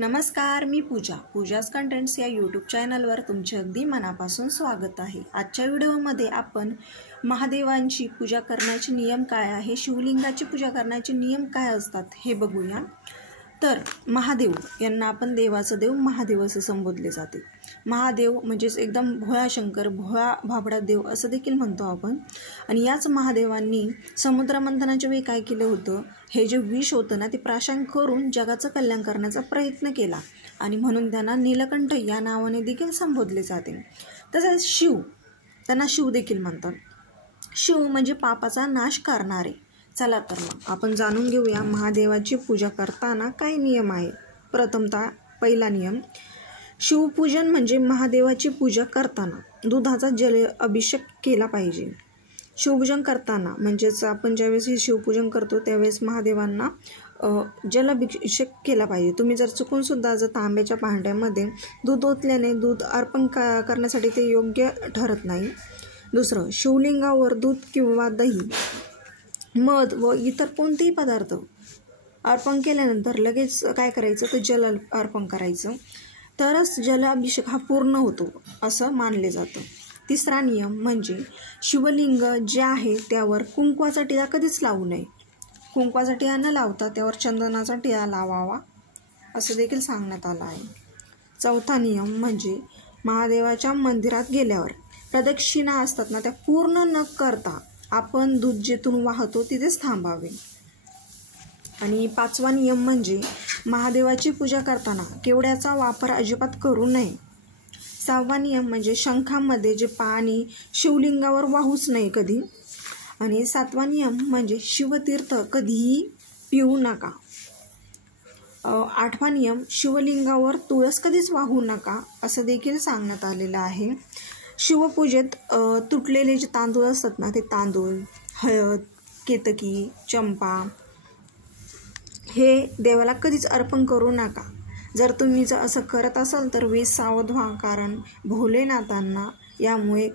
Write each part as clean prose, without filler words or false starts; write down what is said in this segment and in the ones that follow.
नमस्कार, मी पूजाज कंटेंट्स या यूट्यूब चॅनलवर तुमचे अगदी मनापासून स्वागत आहे। आजच्या व्हिडिओमध्ये आपण महादेवांची पूजा करण्याचे नियम काय आहे, शिवलिंगाची पूजा करण्याचे नियम काय असतात हे बघूया। तर महादेव यांना आपण देवाचा देव महादेव असे संबोधले जाते। महादेव म्हणजेच एकदम भोळा शंकर, भोळा भाबडा देव असं देखील म्हणतो आपण। आणि याच महादेवांनी समुद्र मंथनाच्या वेळी काय केलं होतं, हे जे विष होतं ना ते प्राशन करून जगाचं कल्याण करण्याचा प्रयत्न केला आणि म्हणून त्यांना नीलकंठ या नावाने देखील संबोधले जाते। तसेच शिव, त्यांना शिव देखील म्हणतात। शिव म्हणजे पापाचा नाश करणारे। चला तर मग आपण जाणून घेऊया महादेवाची पूजा करताना काय नियम आहे। प्रथमतः पहिला नियम, शिवपूजन म्हणजे महादेवाची पूजा करताना दुधाचा जल अभिषेक केला पाहिजे। शिवपूजन करताना म्हणजेच आपण ज्यावेळेस हे शिवपूजन करतो त्यावेळेस महादेवांना जलाभिषेक केला पाहिजे। तुम्ही जर चुकून सुद्धा जर तांब्याच्या भांड्यामध्ये दूध ओतल्याने दूध अर्पण करण्यासाठी ते योग्य ठरत नाही। दुसरं, शिवलिंगावर दूध किंवा दही, मध व इतर कोणतेही पदार्थ अर्पण केल्यानंतर लगेच काय करायचं तर जल अर्पण करायचं, तरच जलाभिषेक हा पूर्ण होतो असं मानले जातं। तिसरा नियम म्हणजे शिवलिंग जे आहे त्यावर कुंकवाचा टिळा कधीच लावू नये। कुंकवाचा टिळा न लावता त्यावर चंदनाचा टिळा लावावा असं देखील सांगण्यात आलं आहे। चौथा नियम म्हणजे महादेवाच्या मंदिरात गेल्यावर प्रदक्षिणा असतात ना त्या पूर्ण न करता आपण दूध जेथून वाहतो तिथेच थांबावे। आणि पाचवा नियम म्हणजे महादेवाची पूजा करताना केवड्याचा वापर अजिबात करू नये। सहावा नियम म्हणजे शंखामध्ये जे पाणी शिवलिंगावर वाहूच नये कधी। आणि सातवा नियम म्हणजे शिवतीर्थ कधीही पिऊ नका। आठवा नियम, शिवलिंगावर तुळस कधीच वाहू नका असं देखील सांगण्यात आलेलं आहे। शिवपूजेत तुटलेले जे तांदूळ असतात ना ते तांदूळ, हळद, केतकी, चंपा हे देवाला कधीच अर्पण करू नका। जर तुम्ही जर असं करत असाल तर वेळ सावध व्हा, कारण भोलेनाथांना यामुळे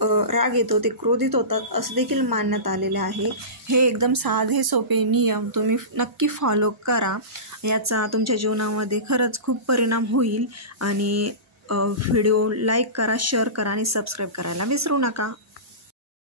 राग येतो, ते क्रोधित होतात असं देखील मानण्यात आलेले आहे। हे एकदम साधे सोपे नियम तुम्ही नक्की फॉलो करा, याचा तुमच्या जीवनामध्ये खरंच खूप परिणाम होईल। आणि व्हिडिओ लाईक करा, शेअर करा आणि सबस्क्राईब करायला विसरू नका।